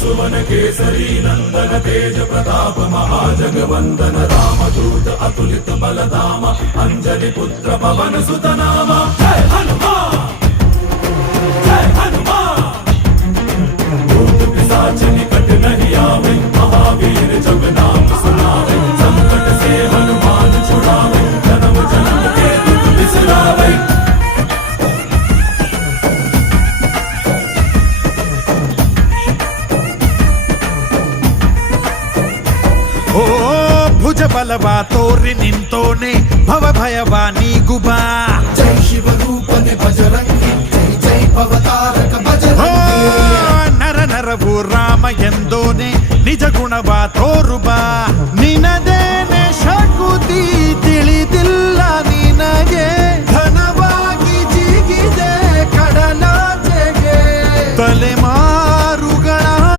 सुवन केसरी नंदन तेज प्रताप महाजगवंदन रामदूत अतुलित बलधाम अंजनी पुत्र पवन सुत नाम जय हनुमान जय हनुमान। भूत पिशाच निकट नहीं आवे महावीर जब नाम सुनावे संकट से हनुमान छुड़ावे जन्म जन्म के दुख बिसरावे। ಓ ಭುಜ ಬಲವಾ ತೋರಿ ನಿಂತೋನೆ ಭವ ಭಯವಾ ನೀಗುಬಾ ಜೈ ಶಿವ ರೂಪನೆ ಬಜರಂಗಿ ಜೈ ಜೈ ಭವತಾರಕ ಬಜರಂಗಿ ನರ ನರವು ರಾಮ ಎಂದೋನೆ ನಿಜ ಗುಣವಾ ತೋರುಬಾ